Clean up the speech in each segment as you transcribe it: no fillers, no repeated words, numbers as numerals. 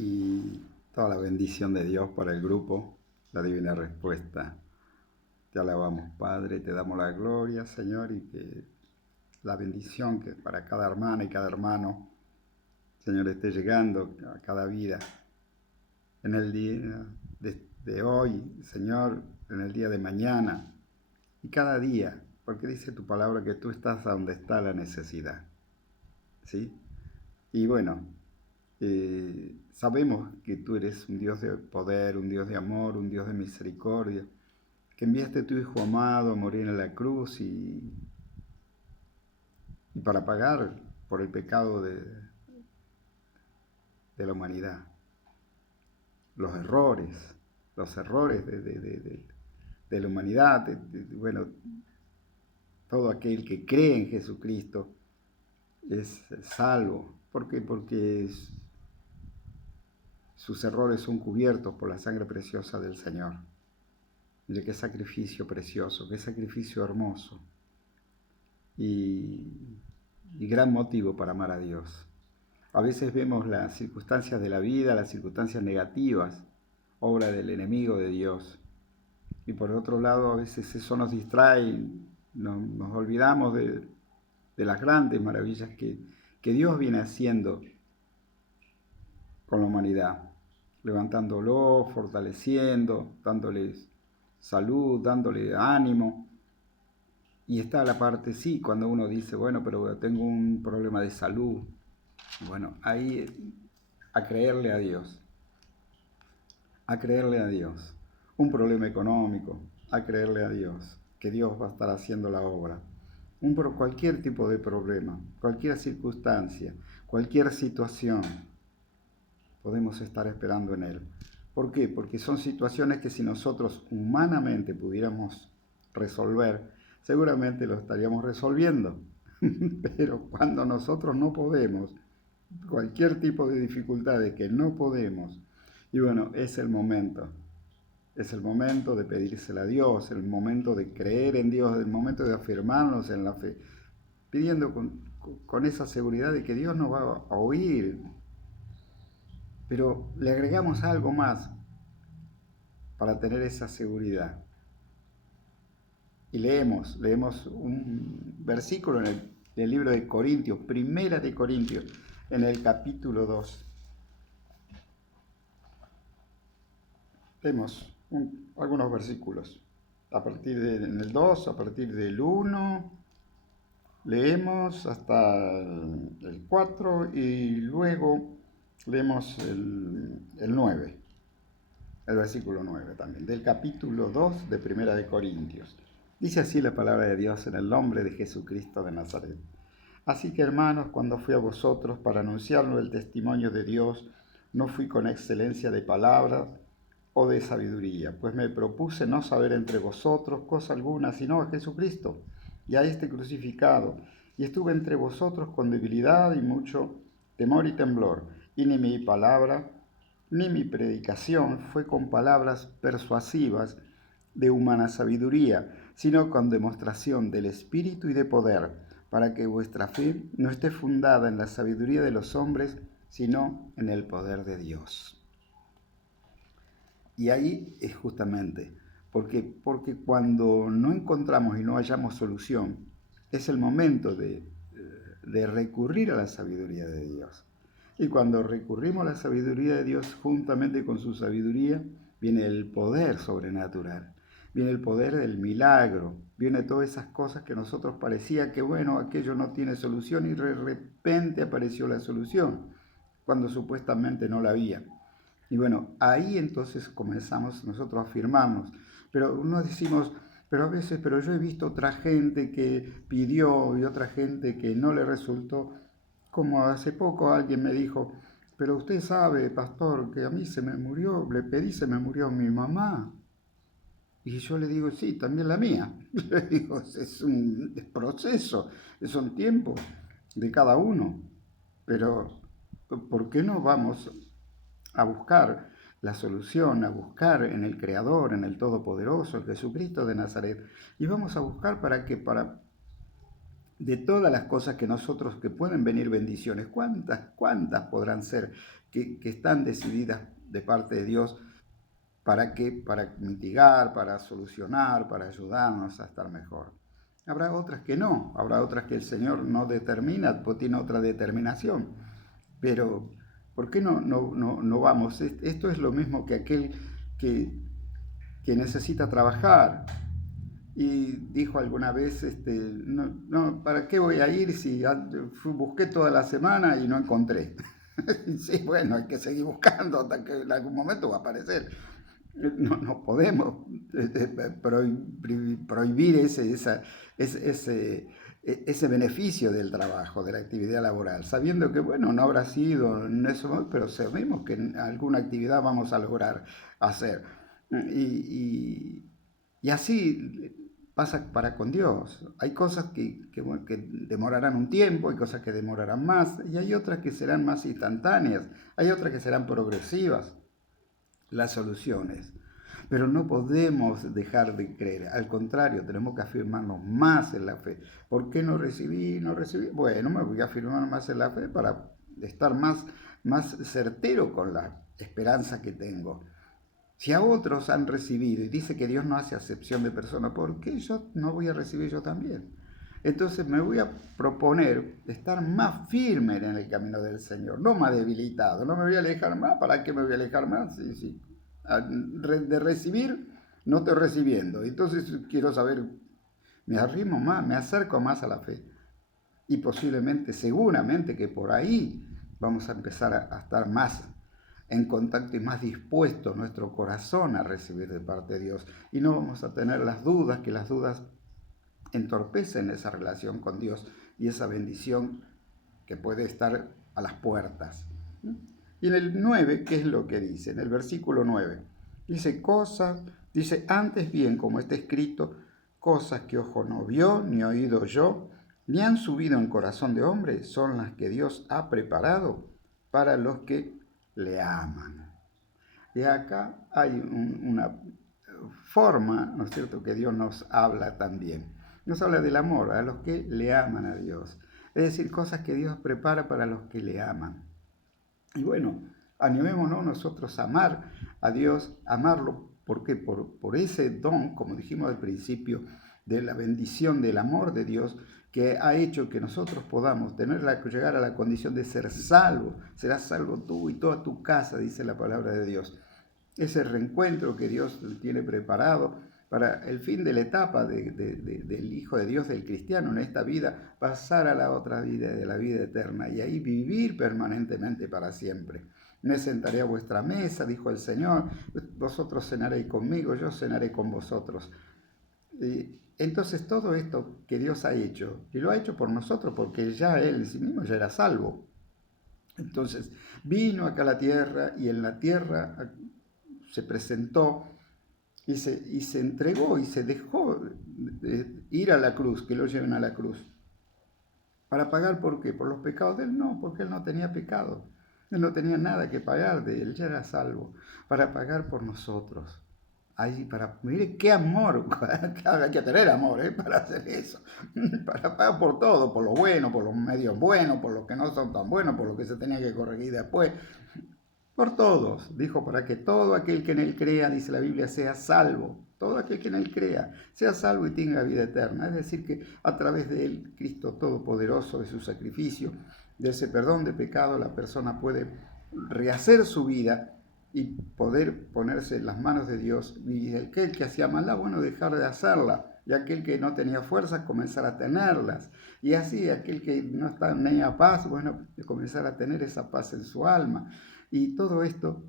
y toda la bendición de Dios para el grupo, la divina respuesta. Te alabamos, Padre, te damos la gloria, Señor, y que la bendición que para cada hermana y cada hermano, Señor, esté llegando a cada vida en el día de hoy, Señor, en el día de mañana y cada día, porque dice tu palabra que tú estás donde está la necesidad, ¿sí? Y bueno, sabemos que tú eres un Dios de poder, un Dios de amor, un Dios de misericordia, que enviaste a tu Hijo amado a morir en la cruz y para pagar por el pecado de la humanidad, los errores, de la humanidad, bueno, todo aquel que cree en Jesucristo es salvo. ¿Por qué? Porque sus errores son cubiertos por la sangre preciosa del Señor. Mire qué sacrificio precioso, qué sacrificio hermoso y gran motivo para amar a Dios. A veces vemos las circunstancias de la vida, las circunstancias negativas, obra del enemigo de Dios. Y por otro lado, a veces eso nos distrae, nos olvidamos de las grandes maravillas que Dios viene haciendo con la humanidad, levantándolo, fortaleciendo, dándoles salud, dándole ánimo. Y está la parte, sí, cuando uno dice, bueno, pero tengo un problema de salud. Bueno, ahí a creerle a Dios, a creerle a Dios. Un problema económico, a creerle a Dios, que Dios va a estar haciendo la obra. Cualquier tipo de problema, cualquier circunstancia, cualquier situación, podemos estar esperando en Él. ¿Por qué? Porque son situaciones que si nosotros humanamente pudiéramos resolver, seguramente lo estaríamos resolviendo. Pero cuando nosotros no podemos, cualquier tipo de dificultades que no podemos, y bueno, es el momento de pedírsela a Dios, el momento de creer en Dios, el momento de afirmarnos en la fe, pidiendo con esa seguridad de que Dios nos va a oír. Pero le agregamos algo más para tener esa seguridad. Y leemos un versículo en el libro de Corintios, Primera de Corintios, en el capítulo 2. Leemos algunos versículos. En el 2, a partir del 1, leemos hasta el 4 y luego leemos el 9. El versículo 9 también, del capítulo 2 de Primera de Corintios. Dice así la palabra de Dios en el nombre de Jesucristo de Nazaret. Así que, hermanos, cuando fui a vosotros para anunciarles el testimonio de Dios, no fui con excelencia de palabras o de sabiduría, pues me propuse no saber entre vosotros cosa alguna, sino a Jesucristo y a este crucificado, y estuve entre vosotros con debilidad y mucho temor y temblor, y ni mi palabra ni mi predicación fue con palabras persuasivas de humana sabiduría, sino con demostración del Espíritu y de poder, para que vuestra fe no esté fundada en la sabiduría de los hombres, sino en el poder de Dios. Y ahí es justamente, porque cuando no encontramos y no hallamos solución, es el momento de recurrir a la sabiduría de Dios. Y cuando recurrimos a la sabiduría de Dios, juntamente con su sabiduría, viene el poder sobrenatural, viene el poder del milagro, viene todas esas cosas que a nosotros parecía que, bueno, aquello no tiene solución y de repente apareció la solución, cuando supuestamente no la había. Y bueno, ahí entonces comenzamos nosotros a afirmarnos, pero nos decimos, pero a veces, pero yo he visto otra gente que pidió y otra gente que no le resultó. Como hace poco alguien me dijo, pero usted sabe, pastor, que a mí se me murió, le pedí, se me murió mi mamá. Y yo le digo, sí, también la mía. Le digo, es un proceso, son tiempos de cada uno. Pero, ¿por qué no vamos a buscar la solución, a buscar en el Creador, en el Todopoderoso, el Jesucristo de Nazaret? Y vamos a buscar para que, de todas las cosas que pueden venir bendiciones, ¿cuántas podrán ser que están decididas de parte de Dios. ¿Para qué? Para mitigar, para solucionar, para ayudarnos a estar mejor. Habrá otras que no, habrá otras que el Señor no determina, pues tiene otra determinación. Pero, ¿por qué no vamos? Esto es lo mismo que aquel que, que necesita trabajar y dijo alguna vez, ¿para qué voy a ir si busqué toda la semana y no encontré? Sí, bueno, hay que seguir buscando hasta que en algún momento va a aparecer. No podemos prohibir ese beneficio del trabajo, de la actividad laboral, sabiendo que, bueno, no habrá sido en eso, pero sabemos que en alguna actividad vamos a lograr hacer. Y así pasa para con Dios. Hay cosas bueno, que demorarán un tiempo, hay cosas que demorarán más, y hay otras que serán más instantáneas, hay otras que serán progresivas las soluciones. Pero no podemos dejar de creer, al contrario, tenemos que afirmarnos más en la fe. ¿Por qué no recibí? No recibí. Bueno, me voy a afirmar más en la fe para estar más certero con la esperanza que tengo. Si a otros han recibido, y dice que Dios no hace acepción de personas, ¿por qué yo no voy a recibir yo también? Entonces me voy a proponer estar más firme en el camino del Señor, no más debilitado. No me voy a alejar más. ¿Para qué me voy a alejar más? Sí. De recibir, no estoy recibiendo. Entonces quiero saber, me arrimo más, me acerco más a la fe. Y posiblemente, seguramente que por ahí vamos a empezar a estar más en contacto y más dispuesto nuestro corazón a recibir de parte de Dios. Y no vamos a tener las dudas, que las dudas entorpecen esa relación con Dios y esa bendición que puede estar a las puertas. Y en el 9, ¿qué es lo que dice? En el versículo 9, dice, antes bien, como está escrito, cosas que ojo no vio, ni oído yo, ni han subido en corazón de hombre, son las que Dios ha preparado para los que le aman. Y acá hay una forma, ¿no es cierto?, que Dios nos habla también. Nos habla del amor a los que le aman a Dios. Es decir, cosas que Dios prepara para los que le aman. Y bueno, animémonos nosotros a amar a Dios, amarlo, ¿por qué? Por ese don, como dijimos al principio, de la bendición del amor de Dios, que ha hecho que nosotros podamos llegar a la condición de ser salvos. Serás salvo tú y toda tu casa, dice la palabra de Dios. Ese reencuentro que Dios tiene preparado para el fin de la etapa del Hijo de Dios, del cristiano en esta vida, pasar a la otra vida, de la vida eterna, y ahí vivir permanentemente para siempre. Me sentaré a vuestra mesa, dijo el Señor, vosotros cenaréis conmigo, yo cenaré con vosotros. Entonces todo esto que Dios ha hecho, y lo ha hecho por nosotros, porque ya Él en sí mismo ya era salvo. Entonces vino acá a la tierra, y en la tierra se presentó y se entregó y se dejó ir a la cruz, que lo lleven a la cruz. ¿Para pagar por qué? ¿Por los pecados de él? No, porque él no tenía pecado. Él no tenía nada que pagar de él, ya era salvo. Para pagar por nosotros. Mire qué amor, hay que tener amor para hacer eso. Para pagar por todo, por lo bueno, por los medios buenos, por los que no son tan buenos, por lo que se tenía que corregir después. Por todos, dijo, para que todo aquel que en él crea, dice la Biblia, sea salvo. Todo aquel que en él crea, sea salvo y tenga vida eterna. Es decir, que a través de él, Cristo Todopoderoso, de su sacrificio, de ese perdón de pecado, la persona puede rehacer su vida y poder ponerse en las manos de Dios. Y aquel que hacía maldad, bueno, dejar de hacerla. Y aquel que no tenía fuerzas, comenzar a tenerlas. Y así, aquel que no tenía paz, bueno, comenzar a tener esa paz en su alma. Y todo esto,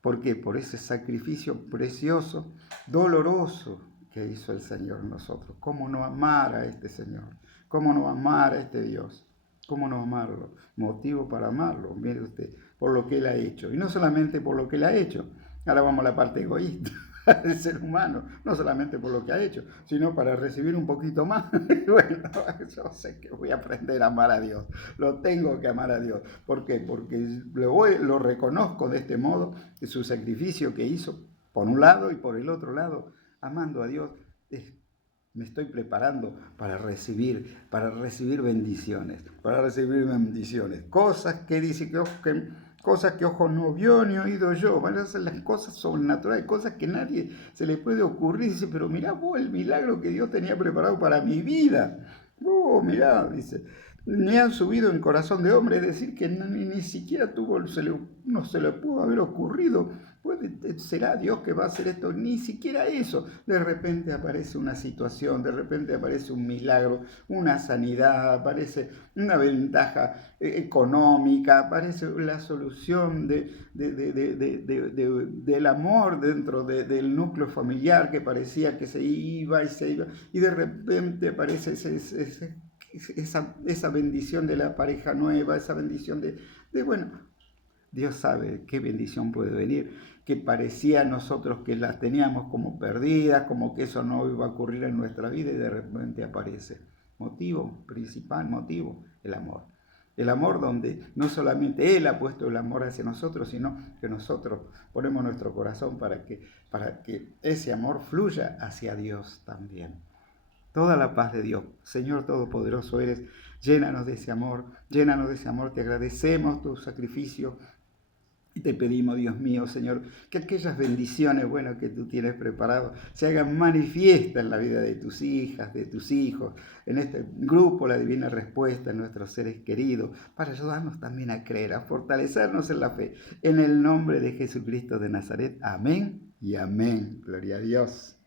¿por qué? Por ese sacrificio precioso, doloroso que hizo el Señor en nosotros. ¿Cómo no amar a este Señor? ¿Cómo no amar a este Dios? ¿Cómo no amarlo? Motivo para amarlo, mire usted, por lo que Él ha hecho. Y no solamente por lo que Él ha hecho. Ahora vamos a la parte egoísta del ser humano, no solamente por lo que ha hecho, sino para recibir un poquito más. Bueno, yo sé que voy a aprender a amar a Dios, lo tengo que amar a Dios. ¿Por qué? Porque lo reconozco de este modo, su sacrificio que hizo por un lado y por el otro lado, amando a Dios, Me estoy preparando para recibir bendiciones. Cosas que dice cosas que ojo no vio ni oído yo. Van a ser las cosas sobrenaturales, cosas que nadie se le puede ocurrir. Dice, pero mirá vos el milagro que Dios tenía preparado para mi vida. Oh, mirá, dice, ni han subido en corazón de hombre, es decir, que ni siquiera no se le pudo haber ocurrido. ¿Será Dios que va a hacer esto? Ni siquiera eso. De repente aparece una situación, de repente aparece un milagro, una sanidad, aparece una ventaja económica, aparece la solución del amor dentro del núcleo familiar que parecía que se iba, y de repente aparece esa bendición de la pareja nueva, esa bendición bueno, Dios sabe qué bendición puede venir, que parecía a nosotros que las teníamos como perdidas, como que eso no iba a ocurrir en nuestra vida, y de repente aparece. Principal motivo, el amor. El amor donde no solamente Él ha puesto el amor hacia nosotros, sino que nosotros ponemos nuestro corazón para que ese amor fluya hacia Dios también. Toda la paz de Dios. Señor Todopoderoso eres, llénanos de ese amor, te agradecemos tu sacrificio y te pedimos, Dios mío, Señor, que aquellas bendiciones buenas que tú tienes preparado se hagan manifiestas en la vida de tus hijas, de tus hijos, en este grupo La Divina Respuesta, en nuestros seres queridos, para ayudarnos también a creer, a fortalecernos en la fe. En el nombre de Jesucristo de Nazaret. Amén y amén. Gloria a Dios.